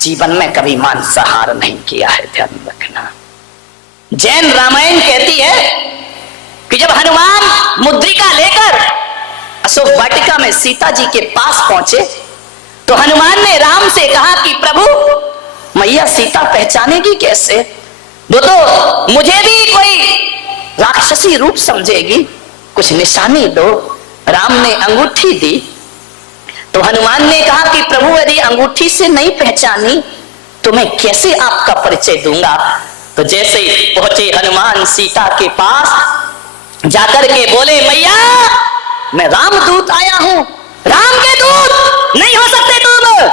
जीवन में कभी मांसाहार नहीं किया है, ध्यान रखना। जैन रामायण कहती है कि जब हनुमान मुद्रिका लेकर अशोक वाटिका में सीता जी के पास पहुंचे तो हनुमान ने राम से कहा कि प्रभु मैया सीता पहचानेगी कैसे, वो तो मुझे भी कोई राक्षसी रूप समझेगी, कुछ निशानी दो। राम ने अंगूठी दी तो हनुमान ने कहा कि प्रभु यदि अंगूठी से नहीं पहचानी तो मैं कैसे आपका परिचय दूंगा। तो जैसे ही पहुंचे हनुमान सीता के पास जाकर के बोले मैया मैं रामदूत आया हूं। राम के दूत नहीं हो सकते तुम।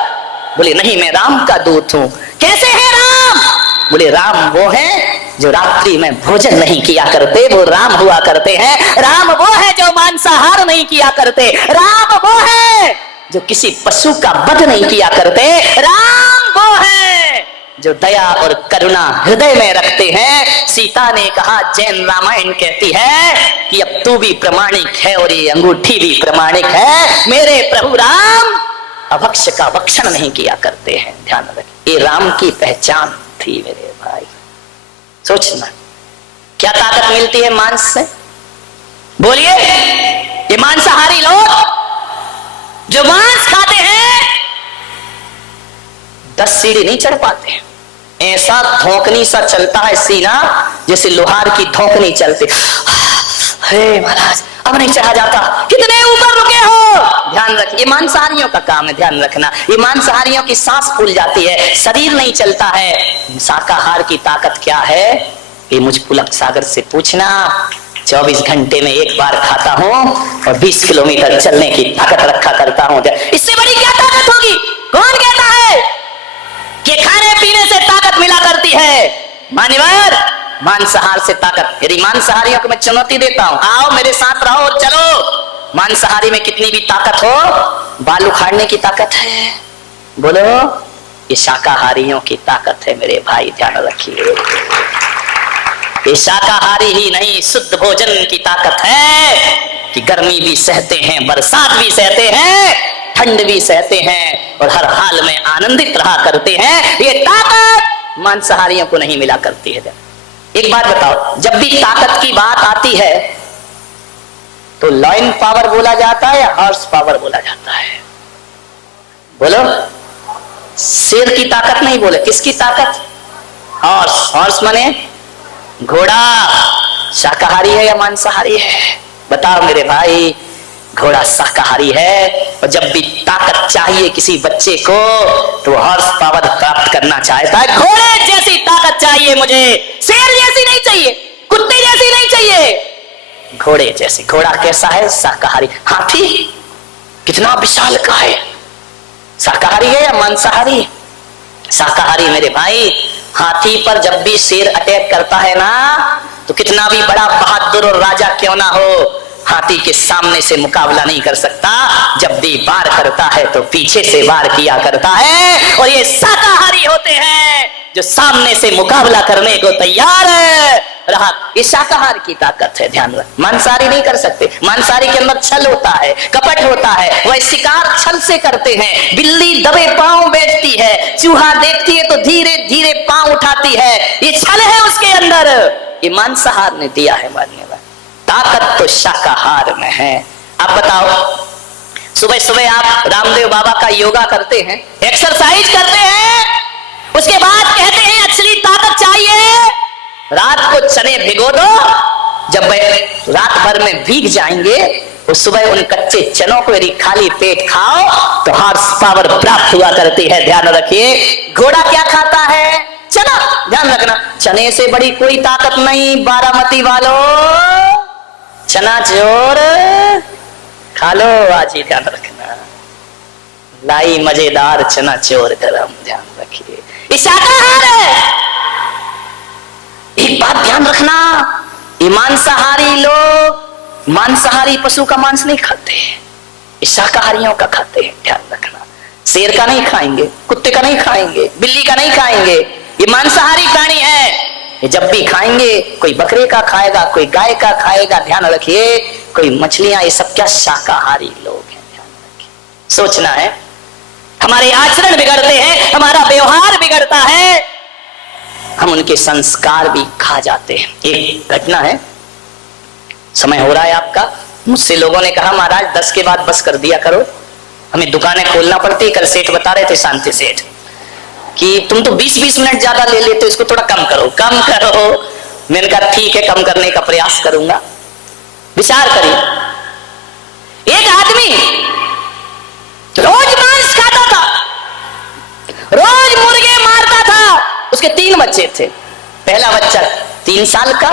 बोले नहीं मैं राम का दूत हूं। कैसे है राम? बोले राम वो है जो रात्रि में भोजन नहीं किया करते, वो राम हुआ करते हैं। राम वो है जो मांसाहार नहीं किया करते। राम वो है जो किसी पशु का वध नहीं किया करते। राम वो है जो दया और करुणा हृदय में रखते हैं। सीता ने कहा, जैन रामायण कहती है कि अब तू भी प्रमाणिक है और ये अंगूठी भी प्रमाणिक है। मेरे प्रभु राम अभक्ष का भक्षण नहीं किया करते हैं। ध्यान रखें, ये राम की पहचान थी मेरे भाई। सोचना क्या ताकत मिलती है मांस से। बोलिए, ये मांसाहारी लोग जो मांस खाते हैं 10 सीढ़ी नहीं चढ़ पाते। ऐसा धोकनी सा चलता है सीना जैसे लोहार की धोकनी चलती। हे महाराज अब नहीं चढ़ा जाता, कितने ऊपर रुके हो। ध्यान रखिए, मांसाहारियों का काम है, ध्यान रखना। ये मांसाहारियों की सांस फूल जाती है, शरीर नहीं चलता है। शाकाहार की ताकत क्या है ये मुझ पुलक सागर से पूछना। 24 घंटे में एक बार खाता हूं और 20 किलोमीटर चलने की ताकत रखा करता हूं। इससे बड़ी क्या ताकत होगी? कौन कहता है कि खाने पीने से ताकत मिला करती है? मान्यवर, मांसाहार से ताकत। यदि मांसाहारियों को मैं चुनौती देता हूं, आओ मेरे साथ रहो और चलो। मांसाहारी में कितनी भी ताकत हो, बाल उखाड़ने की ताकत है। बोलो, ये शाकाहारियों की ताकत है मेरे भाई, ध्यान रखिए। ये शाकाहारी ही नहीं, शुद्ध भोजन की ताकत है कि गर्मी भी सहते हैं, बरसात भी सहते हैं, ठंड भी सहते हैं और हर हाल में आनंदित रहा करते हैं। ये ताकत मांसाहारियों को नहीं मिला करती है। एक बात बताओ, जब भी ताकत की बात आती है तो लॉइन पावर बोला जाता है या हॉर्स पावर बोला जाता है? बोलो, शेर की ताकत नहीं बोले, किसकी ताकत? हॉर्स। हॉर्स माने घोड़ा। शाकाहारी है या मांसाहारी है? बताओ मेरे भाई। घोड़ा शाकाहारी है और जब भी ताकत चाहिए किसी बच्चे को तो हॉर्स पावर प्राप्त करना चाहता है। घोड़े जैसी ताकत चाहिए मुझे, शेर जैसी नहीं चाहिए, कुत्ते जैसी नहीं चाहिए, घोड़े जैसी। घोड़ा कैसा है? शाकाहारी। हाथी कितना विशाल का है, शाकाहारी है या मांसाहारी? शाकाहारी मेरे भाई। हाथी पर जब भी शेर अटैक करता है ना तो कितना भी बड़ा बहादुर और राजा क्यों ना हो, हाथी के सामने से मुकाबला नहीं कर सकता। जब भी वार करता है तो पीछे से वार किया करता है। और ये शाकाहारी होते हैं जो सामने से मुकाबला करने को तैयार रहा। ये शाकाहार की ताकत है, ध्यान रख। मांसाहारी नहीं कर सकते। मांसाहारी के अंदर छल होता है, कपट होता है, वह शिकार छल से करते हैं। बिल्ली दबे पांव बैठती है, चूहा देखती है तो धीरे धीरे पांव उठाती है, ये छल है उसके अंदर। ये मांसाहार ने दिया है। मान्यवर, ताकत तो शाकाहार में है। अब बताओ, सुबह सुबह आप रामदेव बाबा का योगा करते हैं, एक्सरसाइज करते हैं, उसके बाद कहते हैं असली ताकत चाहिए, रात को चने भिगो दो, जब रात भर में भीग जाएंगे और सुबह उन कच्चे चनों को यदि खाली पेट खाओ तो हॉर्स पावर प्राप्त हुआ करती है। ध्यान रखिए, घोड़ा क्या खाता है? चना। ध्यान रखना, चने से बड़ी कोई ताकत नहीं। बारामती वालों, चना चोर खा लो आज ही। ध्यान रखना, लाई मजेदार चना चोर गरम। ध्यान रखिए, ये शाकाहार है। एक बात ध्यान रखना, ये मांसाहारी लोग मांसाहारी पशु का मांस नहीं खाते, ये शाकाहारियों का खाते हैं। ध्यान रखना, शेर का नहीं खाएंगे, कुत्ते का नहीं खाएंगे, बिल्ली का नहीं खाएंगे। ये मांसाहारी प्राणी है, ये जब भी खाएंगे कोई बकरे का खाएगा, कोई गाय का खाएगा। ध्यान रखिए, कोई मछलियां, ये सब क्या शाकाहारी लोग हैं। ध्यान रखिए, सोचना है। हमारे आचरण बिगड़ते हैं, हमारा व्यवहार बिगड़ता है, हम उनके संस्कार भी खा जाते हैं। एक घटना है, समय हो रहा है आपका। मुझसे लोगों ने कहा महाराज 10 के बाद बस कर दिया करो, हमें दुकानें खोलना पड़ती। कल सेठ बता रहे थे, शांति सेठ, कि तुम तो 20-20 मिनट ज्यादा ले लेते हो, इसको थोड़ा कम करो, कम करो। मैंने कहा ठीक है, कम करने का प्रयास करूंगा। विचार करिए, एक आदमी रोज मांस खाता था, रोज मुर्गे मारता था। उसके 3 बच्चे थे। पहला बच्चा 3 साल का,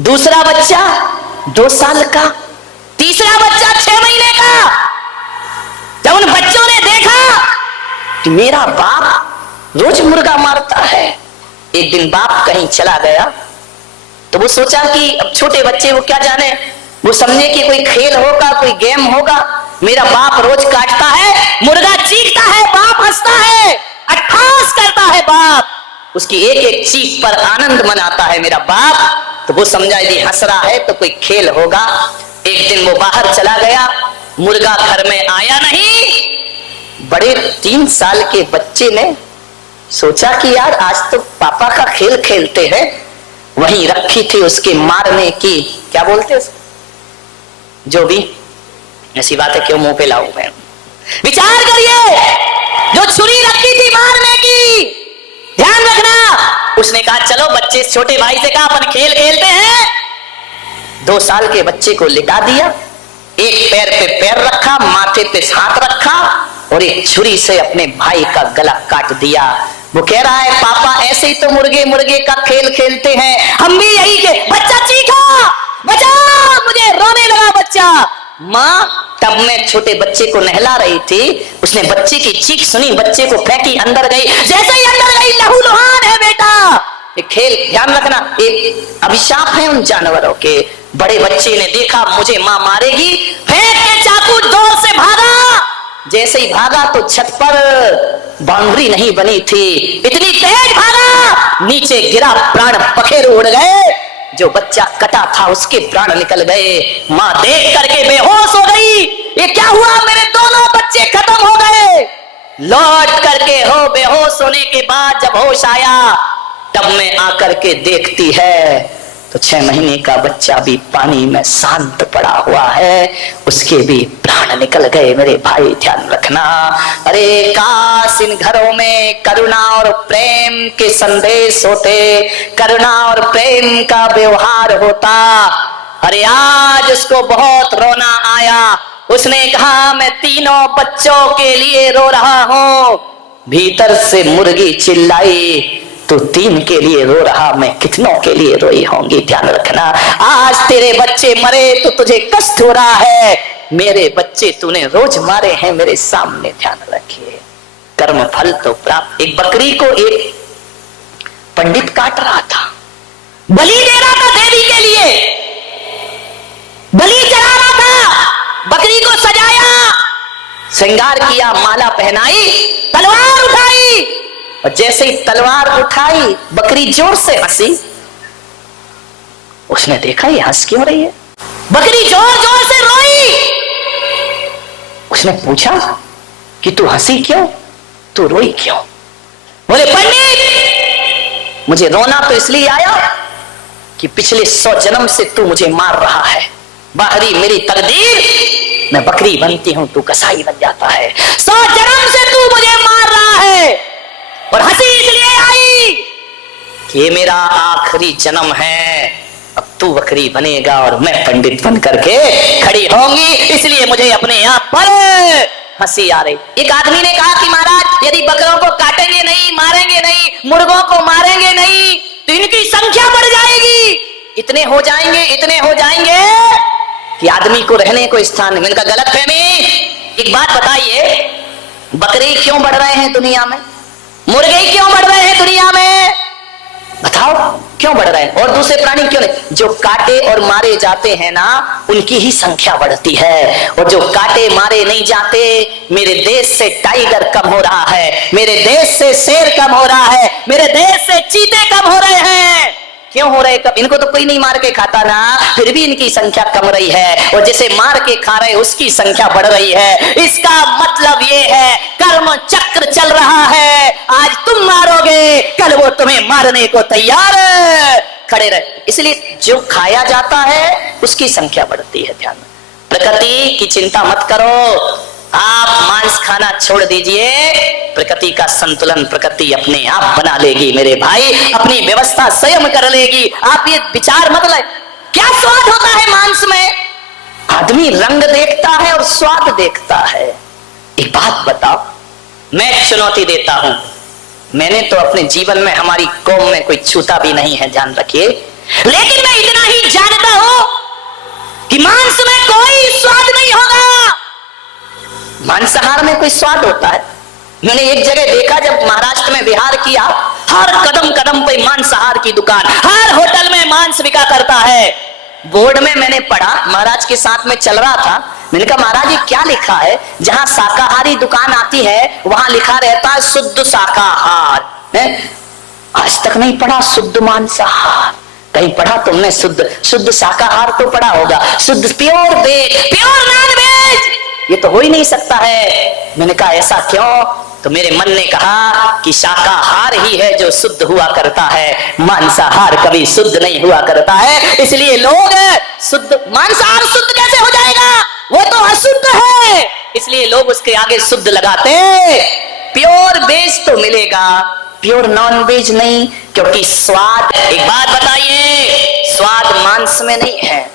दूसरा बच्चा 2 साल का, तीसरा बच्चा 6 महीने का। जब उन बच्चों ने देखा कि मेरा बाप रोज मुर्गा मारता है, एक दिन बाप कहीं चला गया तो वो सोचा कि अब छोटे बच्चे वो क्या जाने, वो समझे कि कोई खेल होगा, कोई गेम होगा। मेरा बाप रोज काटता है, मुर्गा चीखता है, बाप हंसता है, अट्ठास करता है बाप, उसकी एक एक चीख पर आनंद मनाता है मेरा बाप। तो वो समझा यदि हंस रहा है तो कोई खेल होगा। एक दिन वो बाहर चला गया, मुर्गा घर में आया नहीं। बड़े 3 साल के बच्चे ने सोचा कि यार आज तो पापा का खेल खेलते हैं। वहीं रखी थी उसके मारने की, क्या बोलते हैं, जो भी, ऐसी बात है, क्यों मुंह पे लाऊं मैं। विचार करिए, जो छुरी रखी थी मारने की, ध्यान रखना। उसने कहा चलो बच्चे, छोटे भाई से कहा अपन खेल खेलते हैं। 2 साल के बच्चे को लिटा दिया, एक पैर पे पैर रखा, माथे पे हाथ रखा और एक छुरी से अपने भाई का गला काट दिया। वो कह रहा है पापा ऐसे ही तो मुर्गे मुर्गे का खेल खेलते हैं, हम भी यही के। बच्चा चीखा, बचा, मुझे रोने लगा बच्चा। माँ तब मैं छोटे बच्चे को नहला रही थी, उसने बच्चे की चीख सुनी, बच्चे को फेंकी, अंदर गई। जैसे ही अंदर गई, लहूलुहान है बेटा। ये खेल, ध्यान रखना, एक अभिशाप है उन जानवरों के। बड़े बच्चे ने देखा मुझे माँ मारेगी, फेंक के चाकू जोर से भागा। जैसे ही भागा तो छत पर बाउंड्री नहीं बनी थी, इतनी तेज भागा, नीचे गिरा, प्राण पखेरु उड़ गए। जो बच्चा कटा था उसके प्राण निकल गए। माँ देख करके बेहोश हो गई, ये क्या हुआ, मेरे दोनों बच्चे खत्म हो गए। लौट करके हो बेहोश होने के बाद जब होश आया, तब में आकर के देखती है तो 6 महीने का बच्चा भी पानी में शांत पड़ा हुआ है, उसके भी प्राण निकल गए। मेरे भाई ध्यान रखना, अरे काश इन घरों में करुणा और प्रेम के संदेश होते, करुणा और प्रेम का व्यवहार होता। अरे आज उसको बहुत रोना आया, उसने कहा मैं 3 बच्चों के लिए रो रहा हूं। भीतर से मुर्गी चिल्लाई, तो 3 के लिए रो रहा, मैं कितनों के लिए रोई होंगी। ध्यान रखना, आज तेरे बच्चे मरे तो तुझे कष्ट हो रहा है, मेरे बच्चे तूने रोज मारे हैं मेरे सामने। ध्यान रखिए, कर्म फल तो प्राप्त। एक बकरी को एक पंडित काट रहा था, बलि दे रहा था देवी के लिए, बलि चढ़ा रहा था। बकरी को सजाया, श्रृंगार किया, माला पहनाई, तलवार उठाई, और जैसे ही तलवार उठाई बकरी जोर से हंसी। उसने देखा ये हंस क्यों रही है, बकरी जोर जोर से रोई। उसने पूछा कि तू हंसी क्यों, तू रोई क्यों? बोले पंडित मुझे रोना तो इसलिए आया कि पिछले 100 जन्म से तू मुझे मार रहा है, बाहरी मेरी तकदीर, मैं बकरी बनती हूं तू कसाई बन जाता है। 100 जन्म से तू मुझे मार रहा है, और हंसी इसलिए आई कि ये मेरा आखिरी जन्म है, अब तू बकरी बनेगा और मैं पंडित बन करके खड़ी होंगी, इसलिए मुझे अपने आप पर हंसी आ रही। एक आदमी ने कहा कि महाराज यदि बकरों को काटेंगे नहीं, मारेंगे नहीं, मुर्गों को मारेंगे नहीं तो इनकी संख्या बढ़ जाएगी, इतने हो जाएंगे, इतने हो जाएंगे कि आदमी को रहने को स्थान नहीं। इनका गलत फहमी। एक बात बताइए, बकरे क्यों बढ़ रहे हैं दुनिया में, मुर्गे क्यों बढ़ रहे हैं दुनिया में, बताओ क्यों बढ़ रहे हैं? और दूसरे प्राणी क्यों नहीं? जो काटे और मारे जाते हैं ना, उनकी ही संख्या बढ़ती है, और जो काटे मारे नहीं जाते, मेरे देश से टाइगर कम हो रहा है, मेरे देश से शेर कम हो रहा है, मेरे देश से चीते कम हो रहे हैं। क्यों हो रहे? कब? इनको तो कोई नहीं मार के खाता ना, फिर भी इनकी संख्या कम रही है, और जिसे मार के खा रहे उसकी संख्या बढ़ रही है। इसका मतलब ये है कर्म धर्म चक्र चल रहा है। आज तुम मारोगे, कल वो तुम्हें मारने को तैयार खड़े रहे। इसलिए जो खाया जाता है उसकी संख्या बढ़ती है। ध्यान में, प्रकृति की चिंता मत करो। आप मांस खाना छोड़ दीजिए, प्रकृति का संतुलन प्रकृति अपने आप बना लेगी मेरे भाई, अपनी व्यवस्था स्वयं कर लेगी। आप ये विचार मत लाए। क्या स्वाद होता है मांस में? आदमी रंग देखता है और स्वाद देखता है। एक बात बताओ, मैं चुनौती देता हूं, मैंने तो अपने जीवन में हमारी कौम में कोई छूता भी नहीं है, ध्यान रखिए, लेकिन मैं इतना ही जानता हूं कि मांस में कोई स्वाद नहीं होगा। मांसाहार में कोई स्वाद होता है? मैंने एक जगह देखा, जब महाराष्ट्र में विहार किया, हर कदम कदम पे मांसाहार की दुकान, हर होटल में मांस बिका करता है। बोर्ड में मैंने पढ़ा, महाराज के साथ में चल रहा था, मैंने कहा महाराज ये क्या लिखा है? जहां शाकाहारी दुकान आती है वहां लिखा रहता है शुद्ध शाकाहार। आज तक नहीं पढ़ा शुद्ध मांसाहार। कहीं पढ़ा तुमने? शुद्ध शाकाहार तो पढ़ा होगा, शुद्ध pure veg, pure non veg, ये तो हो ही नहीं सकता है। मैंने कहा ऐसा क्यों? तो मेरे मन ने कहा कि शाकाहार ही है जो शुद्ध हुआ करता है, मांसाहार कभी शुद्ध नहीं हुआ करता है। इसलिए लोग शुद्ध, मांसाहार शुद्ध कैसे हो जाएगा? वो तो अशुद्ध है, इसलिए लोग उसके आगे शुद्ध लगाते। प्योर वेज तो मिलेगा, प्योर नॉन वेज नहीं, क्योंकि स्वाद, एक बात बताइए, स्वाद मांस में नहीं है,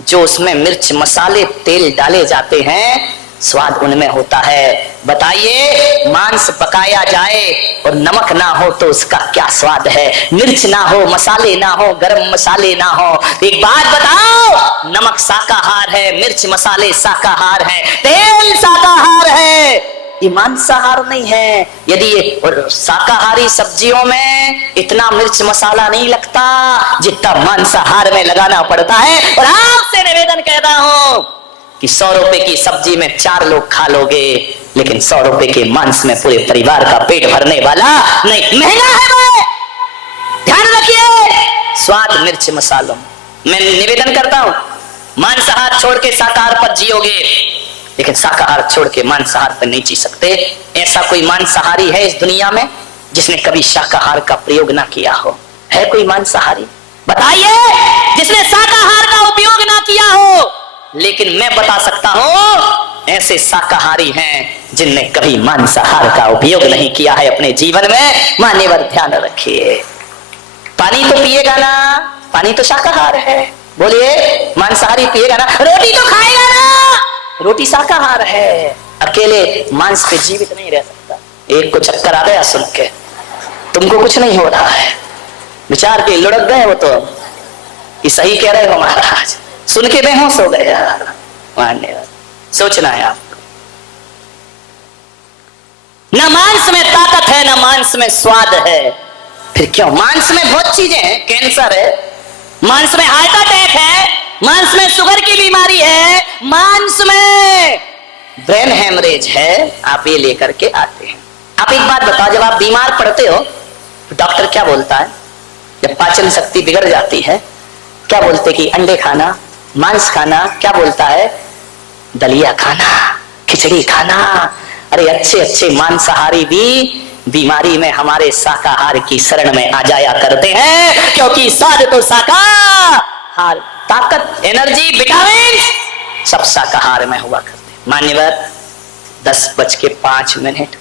जो उसमें मिर्च मसाले तेल डाले जाते हैं स्वाद उनमें होता है। बताइए, मांस पकाया जाए और नमक ना हो तो उसका क्या स्वाद है? मिर्च ना हो, मसाले ना हो, गरम मसाले ना हो। एक बात बताओ, नमक शाकाहार है, मिर्च मसाले शाकाहार है, तेल शाकाहार है, ये मांसाहार नहीं है। यदि ये, और शाकाहारी सब्जियों में इतना मिर्च मसाला नहीं लगता जितना मांसाहार में लगाना पड़ता है। और आपसे निवेदन कहता हूं कि 100 रुपए की सब्जी में 4 लोग खा लोगे, लेकिन 100 रुपए के मांस में पूरे परिवार का पेट भरने वाला नहीं। महंगा है वो, ध्यान रखिए। स्वाद मिर्च मसालों, मैं निवेदन करता हूं, मांसाहार छोड़ के शाकाहार पर जियोगे, लेकिन शाकाहार छोड़ के मांसाहार पर नहीं जी सकते। ऐसा कोई मांसाहारी है इस दुनिया में जिसने कभी शाकाहार का प्रयोग ना किया हो? है कोई मांसाहारी? बताइए, जिसने शाकाहार का उपयोग ना किया हो। लेकिन मैं बता सकता हूं, ऐसे शाकाहारी हैं जिनने कभी मांसाहार का उपयोग नहीं किया है अपने जीवन में। मान्यवर ध्यान रखिए, पानी तो पिएगा ना, पानी तो शाकाहार है। बोलिए, मांसाहारी पिएगा ना? रोटी तो खाएगा ना, रोटी शाकाहार है। अकेले मांस पे जीवित नहीं रह सकता। एक को चक्कर आ गया सुन के, तुमको कुछ नहीं हो रहा है, विचार के लुढ़क गए वो तो कि सही कह रहे हो महाराज, सुन के बेहोश हो गए यार। मान्य सोचना है आपको, ना मांस में ताकत है ना मांस में स्वाद है। फिर क्यों? मांस में बहुत चीजें हैं, कैंसर है, मांस में हार्ट अटैक है, मांस में शुगर की बीमारी है, मांस में ब्रेन हेमरेज है। आप ये लेकर के आते हैं। आप एक बात बताओ, जब आप बीमार पड़ते हो तो डॉक्टर क्या बोलता है? जब पाचन शक्ति बिगड़ जाती है क्या बोलते कि अंडे खाना, मांस खाना? क्या बोलता है? दलिया खाना, खिचड़ी खाना। अरे अच्छे अच्छे मांसाहारी भी बीमारी में हमारे शाकाहार की शरण में आ जाया करते हैं, क्योंकि स्वाद तो शाकाहार, ताकत, एनर्जी, विटामिन सब शाकाहार में हुआ करते हैं। मान्यवर 10:05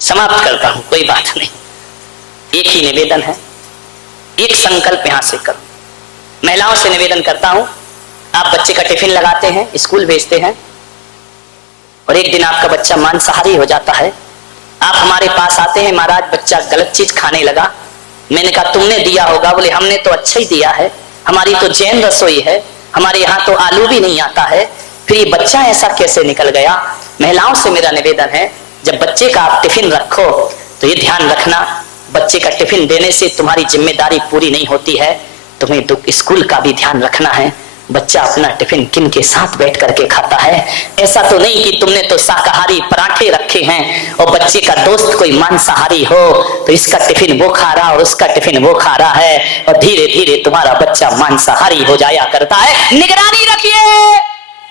समाप्त करता हूं, कोई बात नहीं। एक ही निवेदन है, एक संकल्प यहां से करो। महिलाओं से निवेदन करता हूं, आप बच्चे का टिफिन लगाते हैं, स्कूल भेजते हैं, और एक दिन आपका बच्चा मांसाहारी हो जाता है। आप हमारे पास आते हैं, महाराज बच्चा गलत चीज खाने लगा। मैंने कहा तुमने दिया होगा। बोले हमने तो अच्छा ही दिया है, हमारी तो जैन रसोई है, हमारे यहाँ तो आलू भी नहीं आता है, फिर ये बच्चा ऐसा कैसे निकल गया? महिलाओं से मेरा निवेदन है, जब बच्चे का आप टिफिन रखो तो ये ध्यान रखना, बच्चे का टिफिन देने से तुम्हारी जिम्मेदारी पूरी नहीं होती है, तुम्हें तो स्कूल का भी ध्यान रखना है। बच्चा अपना टिफिन किन के साथ बैठ करके खाता है? ऐसा तो नहीं कि तुमने तो शाकाहारी पराठे रखे हैं और बच्चे का दोस्त कोई मांसाहारी हो तो इसका टिफिन वो खा रहा और उसका टिफिन वो खा रहा है, और धीरे धीरे तुम्हारा बच्चा मांसाहारी हो जाया करता है। निगरानी रखिए।